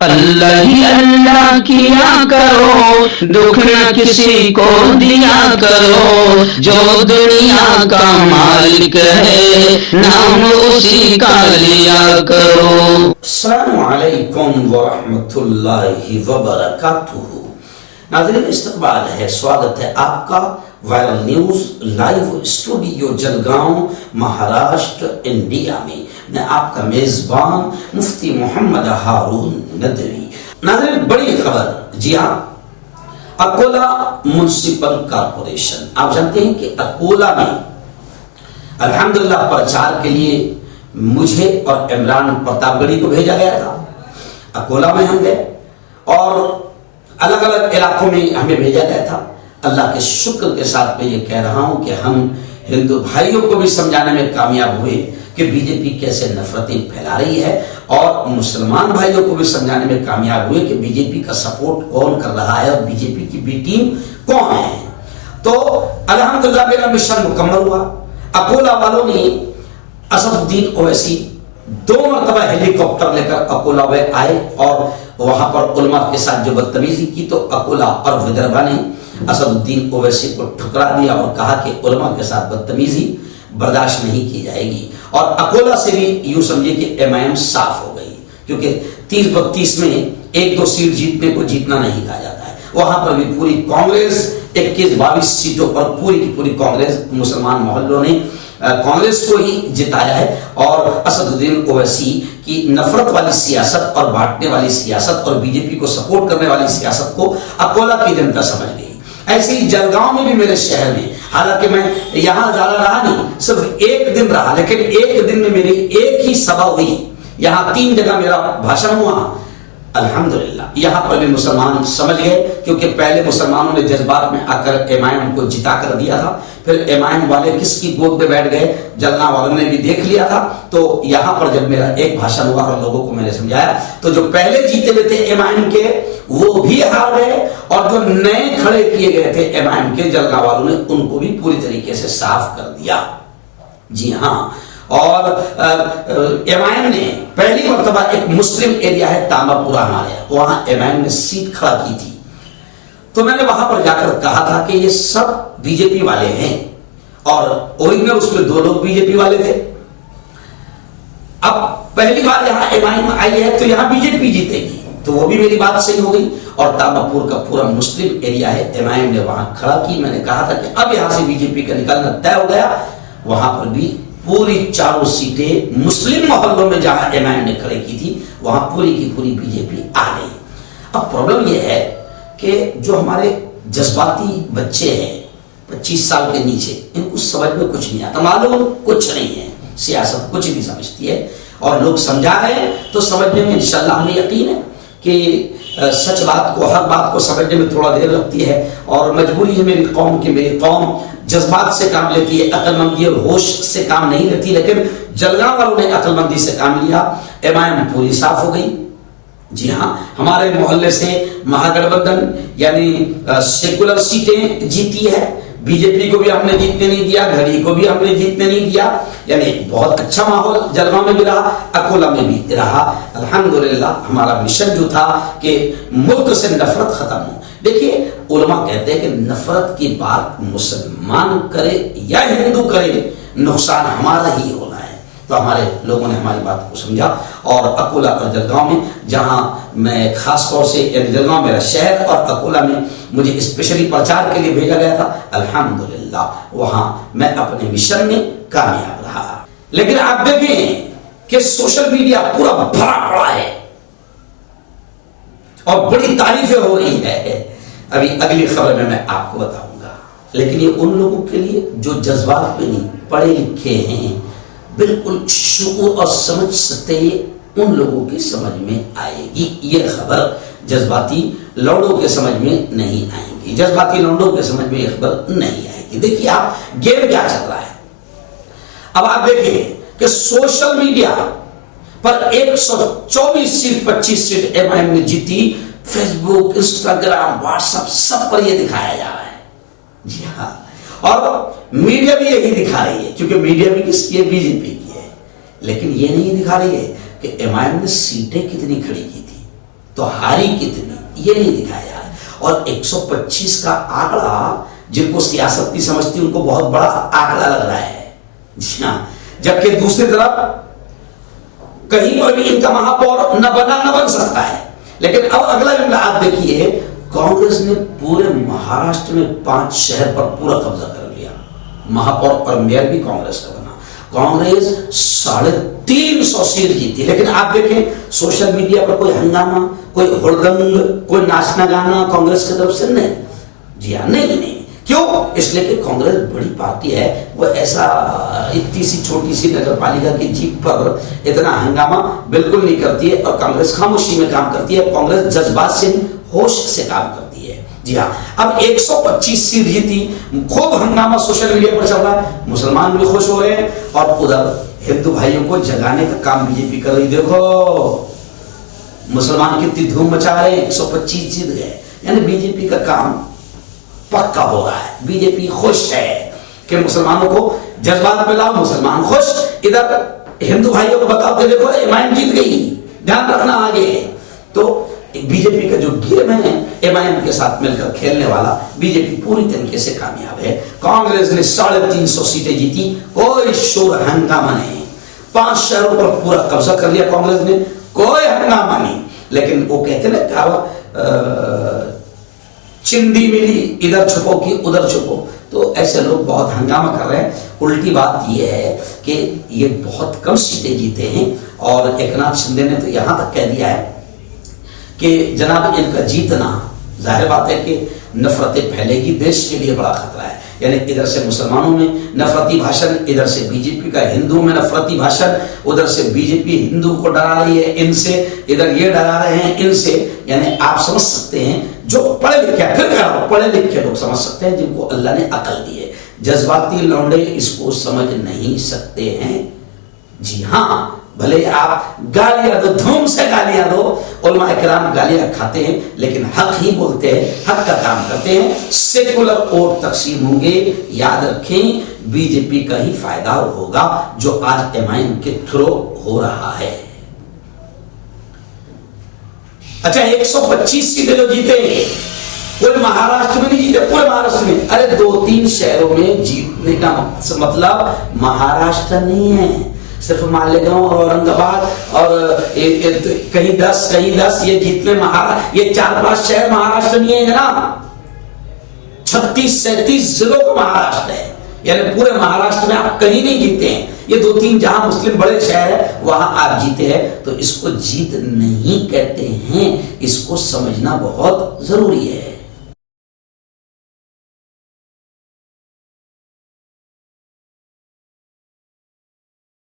अल्लाह ही अल्लाह किया करो, दुख न किसी को दिया करो, जो दुनिया का मालिक है नाम उसी का लिया करो। अस्सलामु अलैकुम व रहमतुल्लाहि व बरकातुहू। नाज़रीन, इस्तकबाल है, स्वागत है आपका viral news live studio Jalgaon, Maharashtra, India में। मैं आपका मेजबान मुफ्ती मोहम्मद हारून नदवी। नाज़रीन, बड़ी खबर, जी हाँ, अकोला म्युनिसिपल कॉर्पोरेशन, आप जानते हैं कि अकोला में अल्हम्दुलिल्लाह प्रचार के लिए मुझे और इमरान प्रतापगढ़ी को भेजा गया था। अकोला में हम गए और अलग अलग इलाकों में हमें भेजा गया था। अल्लाह के शुक्र के साथ मैं ये कह रहा हूं कि हम हिंदू भाइयों को भी समझाने में कामयाब हुए कि बीजेपी कैसे नफरतें फैला रही है, और मुसलमान भाइयों को भी समझाने में कामयाब हुए कि बीजेपी का सपोर्ट कौन कर रहा है और बीजेपी की बी टीम कौन है। तो अल्हम्दुलिल्लाह मेरा मिशन मुकम्मल हुआ। अकोला वालों ने असदुद्दीन ओवैसी 2 मरतबा हेलीकॉप्टर लेकर अकोला में आए और वहां पर उलमा के साथ जो बदतमीजी की, तो अकोला और विदर्भा ने असदुद्दीन ओवैसी को ठुकरा दिया और कहा कि उलमा के साथ बदतमीजी बर्दाश्त नहीं की जाएगी। और अकोला से भी यूं समझिए कि एमआईएम साफ हो गई, क्योंकि 30-32 में 1-2 सीट जीतने को जीतना नहीं कहा जाता है। वहां पर भी पूरी कांग्रेस 21-22 सीटों पर पूरी की पूरी कांग्रेस, मुसलमान मोहल्लों ने कांग्रेस को ही जिताया है। और असदुद्दीन ओवैसी की नफरत वाली सियासत और बांटने वाली सियासत और बीजेपी को सपोर्ट करने वाली सियासत को अकोला की जनता समझ गई। ऐसे ही जलगांव में भी, मेरे शहर में, हालांकि मैं यहां ज्यादा रहा नहीं, सिर्फ 1 दिन रहा, लेकिन 1 दिन में मेरी एक ही सभा हुई। यहां 3 जगह मेरा भाषण हुआ। अल्हम्दुलिल्लाह यहां पर भी मुसलमान समझ गए, क्योंकि पहले मुसलमानों ने जज्बात में आकर एमआईएम को जिता कर दिया था, फिर एमआईएम वाले किसकी गोद में बैठ गए, जलना वालों ने भी देख लिया था। तो यहां पर जब मेरा एक भाषण हुआ और लोगों को मैंने समझाया, तो जो पहले जीते हुए थे एमआईएम के वो भी हार गए, और जो नए खड़े किए गए थे एमआईएम के जलना वालों ने उनको भी पूरी तरीके से साफ कर दिया। जी हाँ, और एमआईएम ने पहली मर्तबा, एक मुस्लिम एरिया है तामापुरा हमारे, वहां एमआईएम ने सीट खड़ा की थी। तो मैंने वहां पर जाकर कहा था कि ये सब बीजेपी वाले हैं, और ओरिजिनल उसमें 2 लोग बीजेपी वाले थे। अब पहली बार यहां एमआईएम आई है तो यहां बीजेपी जीतेगी, तो वो भी मेरी बात सही हो गई। और तामापुर का पूरा मुस्लिम एरिया है, एमआईएम ने वहां खड़ा की। मैंने कहा था कि अब यहां से बीजेपी का निकलना तय हो गया। वहां पर भी पूरी 4 सीटें मुस्लिम मोहल्लों में जहां एमआईएम ने खड़े की थी, वहां पूरी की पूरी बीजेपी आ गई। अब प्रॉब्लम यह है कि जो हमारे जज्बाती बच्चे हैं 25 साल के नीचे, इनको समझ में कुछ नहीं आता, मालूम कुछ नहीं है, सियासत कुछ नहीं समझती है, और लोग समझा रहे हैं तो समझने में इंशाल्लाह हमें यकीन है कि सच बात को, हर बात को समझने में थोड़ा देर लगती है, और मजबूरी है मेरी कौम की। मेरी कौम जज्बात से काम लेती है, अक्लमंदी और होश से काम नहीं लेती, लेकिन जलगांव वालों ने अक्लमंदी से काम लिया। एमआईएम पूरी साफ हो गई। जी हाँ, हमारे मोहल्ले से महागठबंधन यानी सेकुलर सीटें जीती है। बीजेपी को भी हमने जीतने नहीं दिया, घड़ी को भी हमने जीतने नहीं दिया, यानी बहुत अच्छा माहौल जलगांव में भी रहा, अकोला में भी रहा। अल्हम्दुलिल्लाह हमारा मिशन जो था कि मुल्क से नफरत खत्म हो। देखिए, उलमा कहते हैं कि नफरत की बात मुसलमान करे या हिंदू करे, नुकसान हमारा ही होना है। तो हमारे लोगों ने हमारी बात को समझा, और अकोला और जलगांव में, जहां मैं खास तौर से, यानी जलगांव मेरा शहर और अकोला में मुझे स्पेशली प्रचार के लिए भेजा गया था, अल्हम्दुलिल्लाह वहां मैं अपने मिशन में कामयाब रहा। लेकिन आप देखें कि सोशल मीडिया पूरा भरा पड़ा है और बड़ी तारीफें हो रही है। अभी अगली खबर में मैं आपको बताऊंगा। लेकिन ये उन लोगों के लिए जो जज्बात में नहीं पढ़े लिखे हैं, बिल्कुल शऊर और समझ सकते, उन लोगों की समझ में आएगी ये खबर। जज्बाती लौंडों के समझ में नहीं आएगी, जज्बाती लौंडों के समझ में ये खबर नहीं आएगी। देखिए आप, गेम क्या चल रहा है। अब आप देखिए कि सोशल मीडिया पर 124 सीट 25 सीट एमआईएम ने जीती। फेसबुक, इंस्टाग्राम, व्हाट्सएप, सब पर यह दिखाया जा रहा है। जी हाँ, और मीडिया भी यही दिखा रही है, क्योंकि मीडिया भी किसकी है, बीजेपी की है। लेकिन ये नहीं दिखा रही है कि एमआईएम ने सीटें कितनी खड़ी की थी। तो हारी कितनी ये नहीं दिखाया जा रहा। और 125 का आंकड़ा जिनको सियासत की समझती उनको बहुत बड़ा आंकड़ा लग रहा है। जी हाँ, जबकि दूसरी तरफ कहीं पर भी इनका महापौर न बना न बन सकता है। लेकिन अब अगला जुमला आप देखिए, कांग्रेस ने पूरे महाराष्ट्र में 5 शहर पर पूरा कब्जा कर लिया। महापौर और मेयर भी कांग्रेस का बना। कांग्रेस 350 सीट जीती। लेकिन आप देखें सोशल मीडिया पर कोई हंगामा, कोई हुड़दंग, कोई नाचना गाना कांग्रेस की तरफ से नहीं। जी हाँ, नहीं। क्यों? इसलिए कि कांग्रेस बड़ी पार्टी है, वो ऐसा इतनी सी छोटी सी नगर पालिका की जीत पर इतना हंगामा बिल्कुल नहीं करती है। और कांग्रेस खामोशी में काम करती है। कांग्रेस जज्बात से, होश से काम करती है। जी हाँ, अब 125 सीट जीती, खूब हंगामा सोशल मीडिया पर चल रहा है, मुसलमान भी खुश हो रहे हैं और उधर हिंदू भाइयों को जगाने का काम बीजेपी कर रही। देखो मुसलमान कितनी धूम मचा रहे हैं, 125 जीत गए, यानी बीजेपी का काम पक्का हो रहा है। बीजेपी खुश है कि मुसलमानों को जज्बात में लाओ, मुसलमान खुश, इधर हिंदू भाइयों को बताओ कि देखो एमआईएम जीत गई, ध्यान रखना आगे। तो बीजेपी का जो गेम है एमआईएम के साथ मिलकर खेलने वाला, बीजेपी पूरी तरीके से कामयाब है। कांग्रेस ने 350 सीटें जीती, कोई शोर हंगामा नहीं। 5 शहरों पर पूरा कब्जा कर लिया कांग्रेस ने, कोई हंगामा नहीं। लेकिन वो कहते ना क्या चिंदी मिली, इधर छुपो कि उधर छुपो, तो ऐसे लोग बहुत हंगामा कर रहे हैं। उल्टी बात यह है कि ये बहुत कम सीटें जीते हैं। और एकनाथ शिंदे ने तो यहां तक कह दिया है कि जनाब इनका जीतना, जाहिर बात है कि नफरतें फैलेगी, देश के लिए बड़ा खतरा है। यानी इधर से मुसलमानों में नफरती भाषण, इधर से बीजेपी का हिंदू में नफरती भाषण, उधर से बीजेपी हिंदू को डरा रही है इनसे, इधर ये डरा रहे हैं इनसे। यानी आप समझ सकते हैं, जो पढ़े लिखे, फिर पढ़े लिखे लोग समझ सकते हैं, जिनको अल्लाह ने अकल दी है। जज्बाती लौंडे इसको समझ नहीं सकते हैं। जी हाँ, भले आप गालियां दो, धूम से गालियां दो, उलमा इकराम गालियां खाते हैं लेकिन हक ही बोलते हैं, हक का काम करते हैं। सेकुलर वोट तकसीम होंगे, याद रखें बीजेपी का ही फायदा होगा, जो आज एमआईएम के थ्रू हो रहा है। अच्छा, 125 सीटें जो जीते पूरे महाराष्ट्र में नहीं जीते, पूरे महाराष्ट्र में, अरे 2-3 शहरों में जीतने का मतलब महाराष्ट्र नहीं है, सिर्फ मालेगांव और औरंगाबाद और कहीं 10 ये जीतने महाराष्ट्र, ये 4-5 शहर महाराष्ट्र नहीं है जनाब, 36-37 जिलों को महाराष्ट्र है। यानी पूरे महाराष्ट्र में आप कहीं नहीं जीते हैं। ये 2-3 जहां मुस्लिम बड़े शहर है वहां आप जीते हैं, तो इसको जीत नहीं कहते हैं, इसको समझना बहुत जरूरी है।